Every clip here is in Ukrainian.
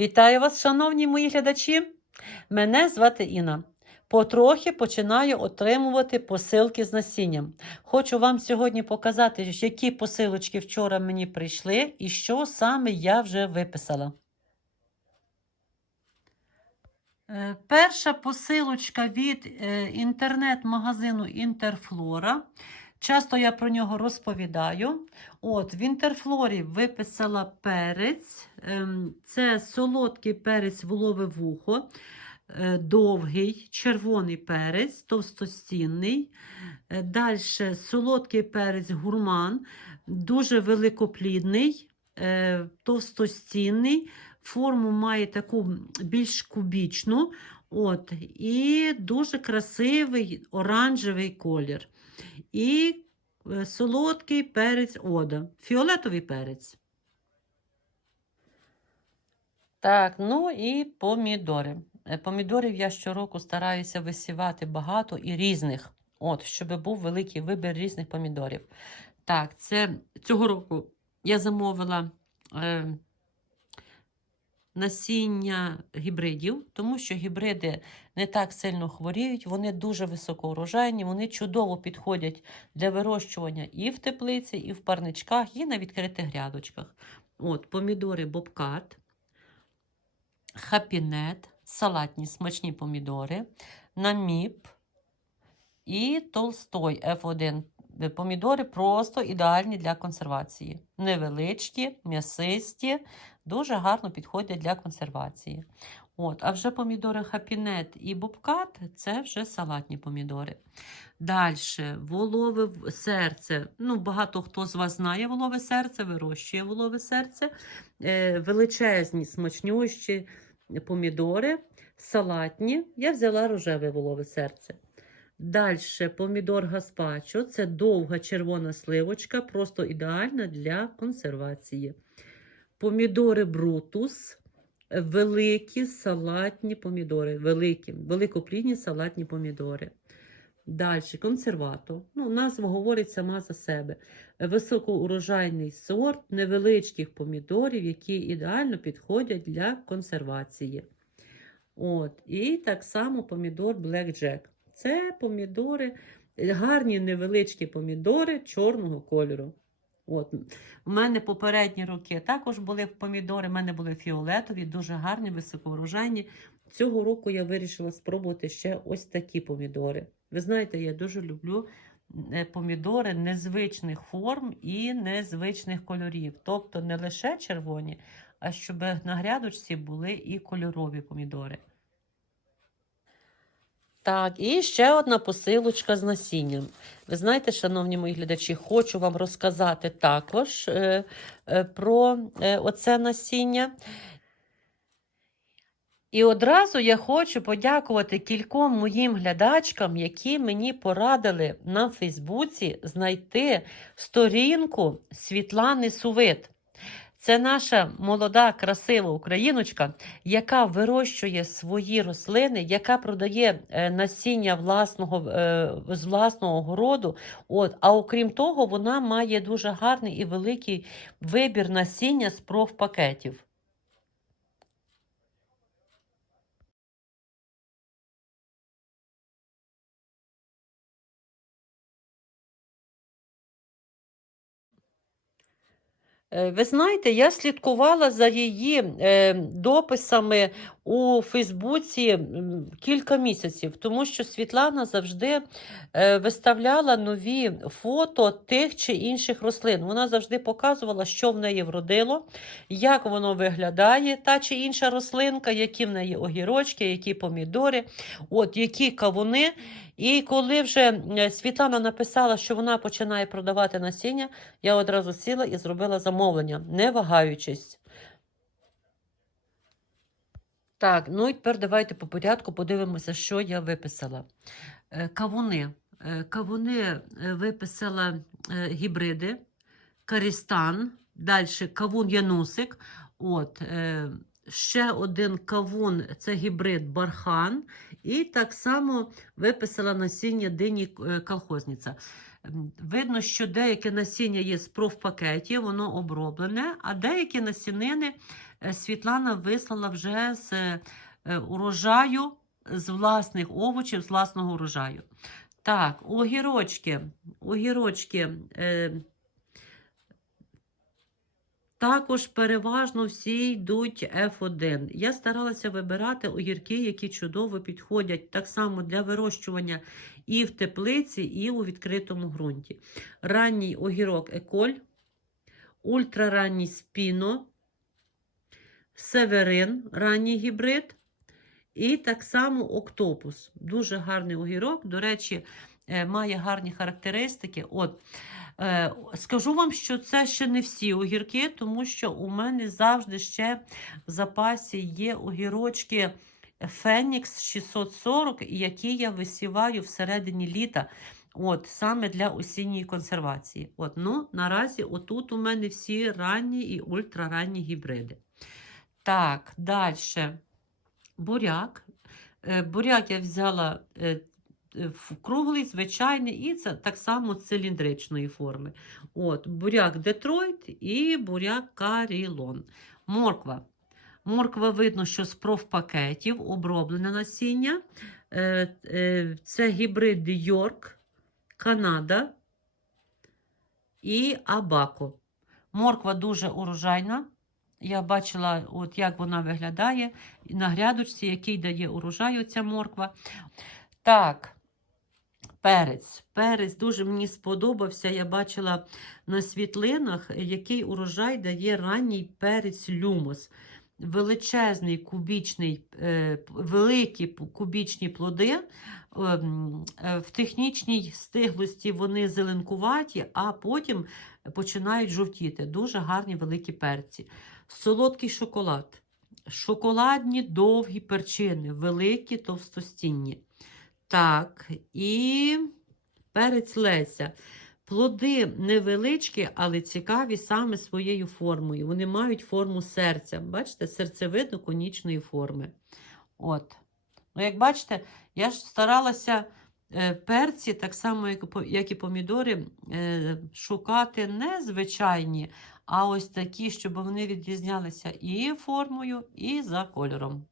Вітаю вас, шановні мої глядачі! Мене звати Інна. Потрохи починаю отримувати посилки з насінням. Хочу вам сьогодні показати, які посилочки вчора мені прийшли і що саме я вже виписала. Е, Перша посилочка від е, інтернет-магазину Інтерфлора. Часто я про нього розповідаю. От, В Інтерфлорі виписала перець. Ем, Це солодкий перець волове вухо, е, довгий, червоний перець, товстостінний. Далі солодкий перець гурман, дуже великоплідний, е, товстостінний. Форму має таку більш кубічну. От, І дуже красивий оранжевий колір. І е, солодкий перець ода, фіолетовий перець. Так, ну і помідори. Е, Помідорів я щороку стараюся висівати багато і різних. От, щоб був великий вибір різних помідорів. Так, це цього року я замовила е, насіння гібридів, тому що гібриди не так сильно хворіють, вони дуже високоурожайні, вони чудово підходять для вирощування і в теплиці, і в парничках, і на відкритих грядочках. От, помідори бобкат, хапінет, салатні смачні помідори, наміп і толстой F1. Помідори просто ідеальні для консервації. Невеличкі, м'ясисті, дуже гарно підходять для консервації. От, а вже помідори хапінет і бобкат це вже салатні помідори. Далі, волове серце. Ну, багато хто з вас знає волове серце, вирощує волове серце. Е, величезні, смачнющі помідори, салатні. Я взяла рожеве волове серце. Далі помідор гаспачо. Це довга червона сливочка, просто ідеальна для консервації. Помідори брутус, великі салатні помідори, великі, великоплідні салатні помідори. Далі консервато. Ну, назва говорить сама за себе. Високоурожайний сорт невеличких помідорів, які ідеально підходять для консервації. От. І так само помідор Black Jack. Це помідори, гарні невеличкі помідори чорного кольору. От. У мене попередні роки також були помідори, у мене були фіолетові, дуже гарні, високоурожайні. Цього року я вирішила спробувати ще ось такі помідори. Ви знаєте, я дуже люблю е, помідори незвичних форм і незвичних кольорів. Тобто не лише червоні, а щоб на грядочці були і кольорові помідори. Так, і ще одна посилочка з насінням. Ви знаєте, шановні мої глядачі, хочу вам розказати також е, е, про е, оце насіння. І одразу я хочу подякувати кільком моїм глядачкам, які мені порадили на Фейсбуці знайти сторінку Світлани Сувит. Це наша молода, красива україночка, яка вирощує свої рослини, яка продає е, насіння власного, е, з власного городу. От, а окрім того, вона має дуже гарний і великий вибір насіння з профпакетів. Ви знаєте, я слідкувала за її е, дописами у Фейсбуці кілька місяців, тому що Світлана завжди е, виставляла нові фото тих чи інших рослин. Вона завжди показувала, що в неї вродило, як воно виглядає, та чи інша рослинка, які в неї огірочки, які помідори, от які кавуни. І коли вже е, Світлана написала, що вона починає продавати насіння, я одразу сіла і зробила замовлення, не вагаючись. Так, ну і тепер давайте по порядку подивимося, що я виписала. Е, Кавуни. Е, Кавуни виписала гібриди, карістан, далі кавун Янусик. От, ще один кавун це гібрид бархан. І так само виписала насіння дині е, колхозниця. Видно, що деяке насіння є з профпакетів, воно оброблене, а деякі насінини е, Світлана вислала вже з е, урожаю, з власних овочів, з власного урожаю. Так, огірочки. Огірочки. Також переважно всі йдуть F1. Я старалася вибирати огірки, які чудово підходять так само для вирощування і в теплиці, і у відкритому ґрунті. Ранній огірок Еколь, ультраранній спіно, северин, ранній гібрид, і так само октопус. Дуже гарний огірок. До речі, е, має гарні характеристики. От, скажу вам, що це ще не всі огірки, тому що у мене завжди ще в запасі є огірочки Фенікс 640, які я висіваю всередині літа. От, саме для осінньої консервації. От, ну, наразі отут у мене всі ранні і ультраранні гібриди. Так, далі. Буряк. Е, Буряк я взяла е, е, круглий, звичайний, і це так само циліндричної форми. От, буряк Детройт і буряк Карілон. Морква. Морква видно, що з профпакетів оброблене насіння. Е, е, Це гібрид Йорк, Канада і Абако. Морква дуже урожайна. Я бачила, от як вона виглядає на грядочці, який дає урожай оця морква. Так, перець. Перець дуже мені сподобався. Я бачила на світлинах, який урожай дає ранній перець люмос. Величезний кубічний, е, великі кубічні плоди. Ем, е, В технічній стиглості вони зеленкуваті, а потім починають жовтіти. Дуже гарні великі перці. Солодкий шоколад. Шоколадні довгі перчини, великі товстостінні. Так, і перець Леся. Плоди невеличкі, але цікаві саме своєю формою. Вони мають форму серця. Бачите, серцевидно конічної форми. От. Ну, як бачите, я ж старалася е, перці, так само, як, і помідори, е, шукати не звичайні, а ось такі, щоб вони відрізнялися і формою, і за кольором.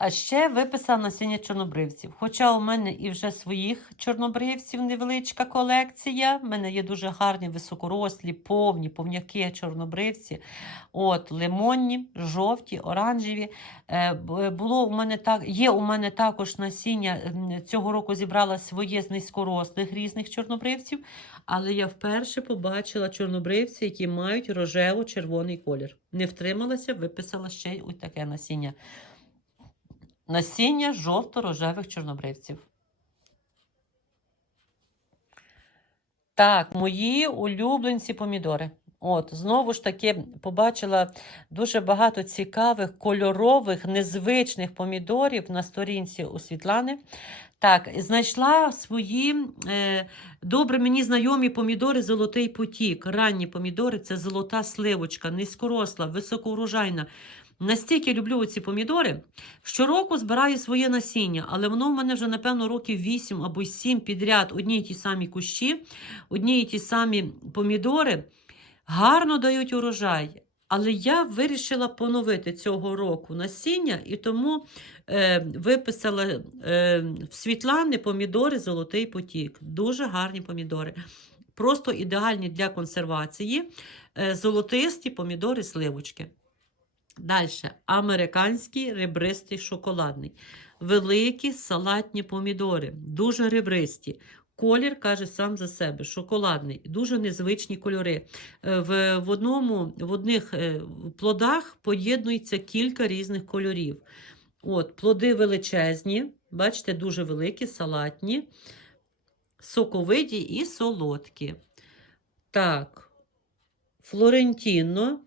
А ще виписала насіння чорнобривців. Хоча у мене і вже своїх чорнобривців невеличка колекція. У мене є дуже гарні високорослі, повні повняки чорнобривці. От, лимонні, жовті, оранжеві. Е, було у мене так, є у мене також насіння. Цього року зібрала своє з низькорослих різних чорнобривців. Але я вперше побачила чорнобривці, які мають рожево-червоний колір. Не втрималася, виписала ще й таке насіння. Насіння жовто-рожевих чорнобривців. Так, мої улюбленці помідори. От, знову ж таки, побачила дуже багато цікавих, кольорових, незвичних помідорів на сторінці у Світлани. Так, знайшла свої е, добре мені знайомі помідори Золотий потік. Ранні помідори це золота сливочка, низькоросла, високоурожайна. Настільки люблю ці помідори. Щороку збираю своє насіння, але воно в мене вже, напевно, років 8 або 7 підряд одні й ті самі кущі, одні й ті самі помідори гарно дають урожай. Але я вирішила поновити цього року насіння і тому е, виписала е, в Світлани помідори Золотий потік. Дуже гарні помідори. Просто ідеальні для консервації. Е, золотисті помідори сливочки. Далі. Американський ребристий шоколадний. Великі салатні помідори, дуже ребристі. Колір каже сам за себе, шоколадний, дуже незвичні кольори. Е, В, в, одному, в одних е, плодах поєднується кілька різних кольорів. От, плоди величезні, бачите, дуже великі, салатні, соковиті і солодкі. Так, Флорентіно,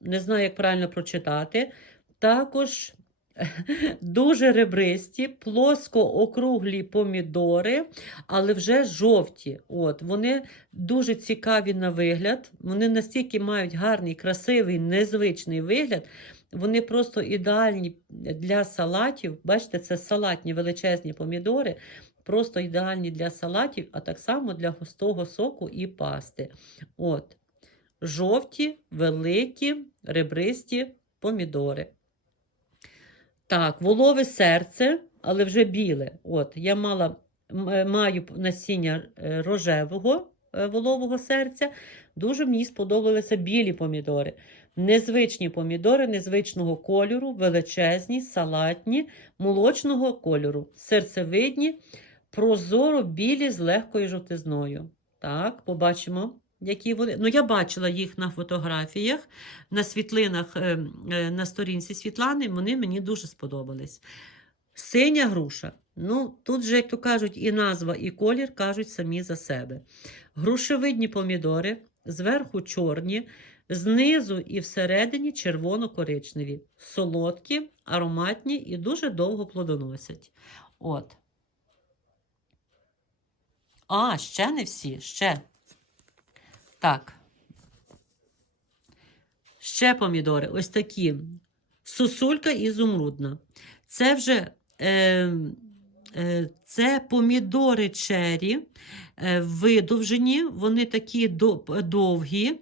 не знаю, як правильно прочитати. Також дуже ребристі, плоско-округлі помідори, але вже жовті. От, вони дуже цікаві на вигляд. Вони настільки мають гарний, красивий, незвичний вигляд. Вони просто ідеальні для салатів. Бачите, це салатні величезні помідори. Просто ідеальні для салатів, а так само для густого соку і пасти. От. Жовті, великі, ребристі помідори. Так, волове серце, але вже біле. От, я мала, е, маю насіння е, рожевого е, волового серця. Дуже мені сподобалися білі помідори. Незвичні помідори, незвичного кольору, величезні, салатні, молочного кольору, серцевидні, прозоро білі з легкою жовтизною. Так, побачимо, які вони. Ну, я бачила їх на фотографіях, на світлинах е, е, на сторінці Світлани. Вони мені дуже сподобались. Синя груша. Ну, тут же, як то кажуть, і назва, і колір кажуть самі за себе. Грушевидні помідори, зверху чорні, знизу і всередині червоно-коричневі, солодкі, ароматні і дуже довго плодоносять. От. А, ще не всі, ще. Так. Ще помідори. Ось такі. Сосулька ізумрудна. Це вже е, е, це помідори чері, е, видовжені, вони такі довгі,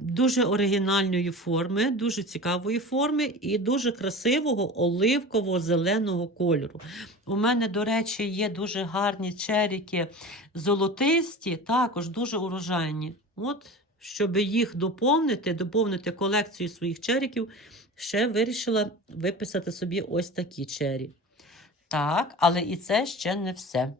дуже оригінальної форми, дуже цікавої форми і дуже красивого оливково-зеленого кольору. У мене, до речі, є дуже гарні черіки золотисті, також дуже урожайні. От, щоб їх доповнити, доповнити колекцію своїх черіків, ще вирішила виписати собі ось такі чері. Так, але і це ще не все.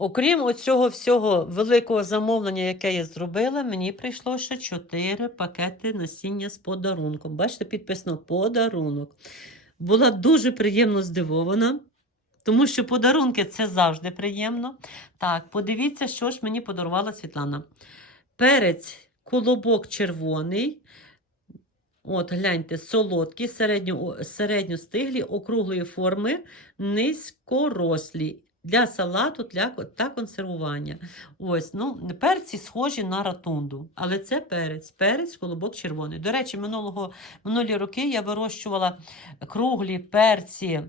Окрім оцього всього великого замовлення, яке я зробила, мені прийшло ще 4 пакети насіння з подарунком. Бачите, підписано подарунок. Була дуже приємно здивована, тому що подарунки це завжди приємно. Так, подивіться, що ж мені подарувала Світлана. Перець, колобок червоний. От, гляньте, солодкі, середньо, середньостиглі, округлої форми, низькорослі. Для салату для, та консервування. Ось, ну, перці схожі на ратунду, але це перець, перець, колобок червоний. До речі, минулого, минулі роки я вирощувала круглі перці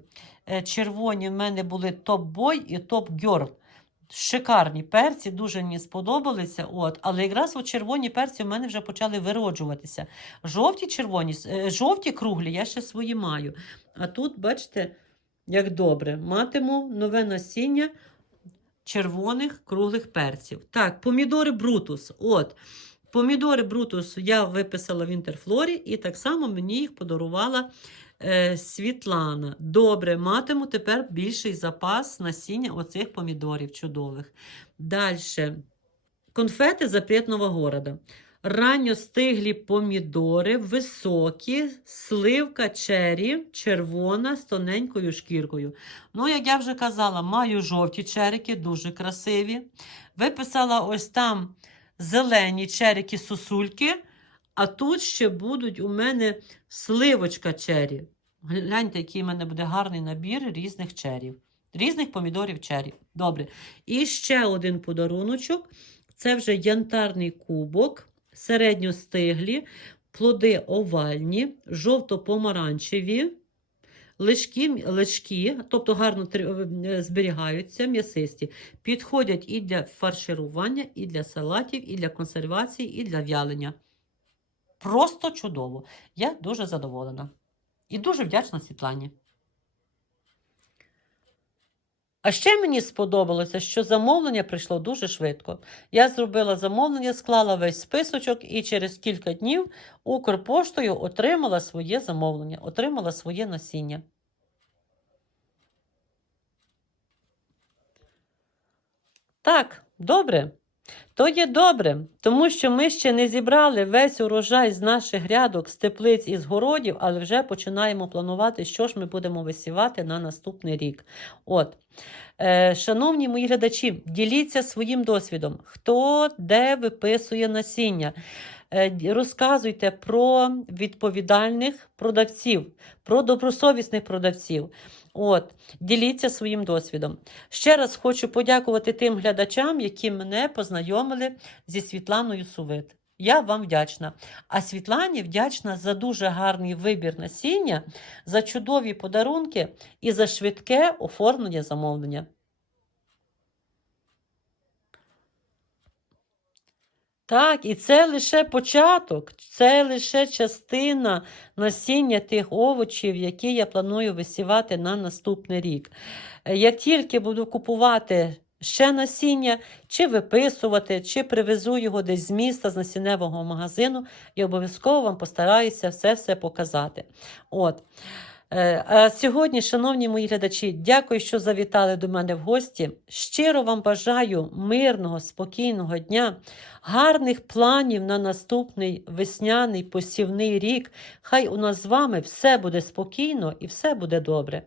е, червоні. В мене були топ-бой і топ-гьорл. Шикарні перці, дуже мені сподобалися. От, але якраз от червоні перці в мене вже почали вироджуватися. Жовті червоні, е, жовті круглі, я ще свої маю. А тут, бачите, як добре, матиму нове насіння червоних круглих перців. Так, помідори Брутус. От, помідори Брутус я виписала в Інтерфлорі, і так само мені їх подарувала е, Світлана. Добре, матиму тепер більший запас насіння оцих помідорів чудових. Далі. Конфети запретного города. Ранньостиглі помідори, високі, сливка чері, червона з тоненькою шкіркою. Ну, як я вже казала, маю жовті черики, дуже красиві. Виписала ось там зелені черики сосульки, а тут ще будуть у мене сливочка чері. Гляньте, який в мене буде гарний набір різних черів. Різних помідорів чері. Добре. І ще один подаруночок. Це вже янтарний кубок, середньостиглі, плоди овальні, жовто-помаранчеві, лички, лички, тобто гарно е, зберігаються, м'ясисті. Підходять і для фарширування, і для салатів, і для консервації, і для в'ялення. Просто чудово. Я дуже задоволена. І дуже вдячна Світлані. А ще мені сподобалося, що замовлення прийшло дуже швидко. Я зробила замовлення, склала весь списочок і через кілька днів Укрпоштою отримала своє замовлення, отримала своє насіння. Так, добре. То є добре, тому що ми ще не зібрали весь урожай з наших грядок, з теплиць і з городів, але вже починаємо планувати, що ж ми будемо висівати на наступний рік. От, е, шановні мої глядачі, діліться своїм досвідом, хто де виписує насіння. Е, Розказуйте про відповідальних продавців, про добросовісних продавців. От, діліться своїм досвідом. Ще раз хочу подякувати тим глядачам, які мене познайомили зі Світланою Сувит. Я вам вдячна. А Світлані вдячна за дуже гарний вибір насіння, за чудові подарунки і за швидке оформлення замовлення. Так, і це лише початок, це лише частина насіння тих овочів, які я планую висівати на наступний рік. Е, Як тільки буду купувати ще насіння, чи виписувати, чи привезу його десь з міста, з насінневого магазину, і обов'язково вам постараюся все все показати. От. Е, А сьогодні, шановні мої глядачі, дякую, що завітали до мене в гості. Щиро вам бажаю мирного, спокійного дня, гарних планів на наступний весняний посівний рік. Хай у нас з вами все буде спокійно і все буде добре.